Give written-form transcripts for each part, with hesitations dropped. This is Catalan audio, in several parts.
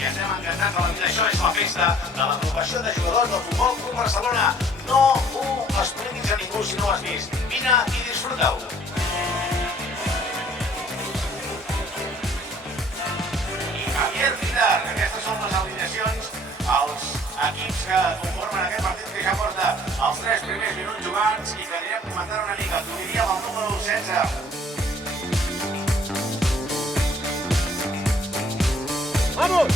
i estem encantats de la vida. Això és la festa de l'agrupació de jugadors del Futbol Club Barcelona. No ho expliquis a ningú si no ho has vist. Vine i disfruta-ho. I Javier Vidal, aquestes són les alineacions, els equips que conformen aquest partit que ja porta els 3 primers minuts jugants i que anirem comentant una mica. T'ho diríem el número 16. ¡Vamos!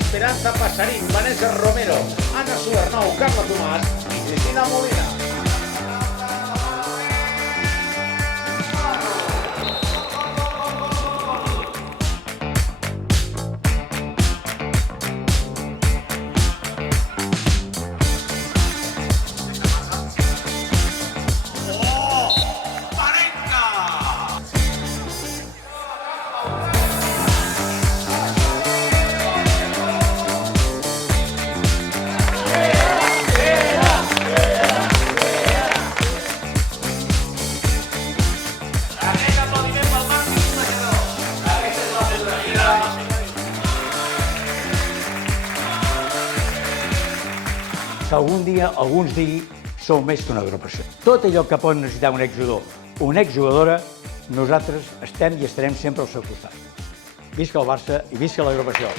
Esperanza Passarín, Vanessa Romero, Anna Subernou, Carla Tomàs i Cristina Molina. Que algun dia, alguns digui, sou més que una agrupació. Tot allò que pot necessitar un exjugador o una exjugadora, nosaltres estem i estarem sempre al seu costat. Visca el Barça i visca l'agrupació.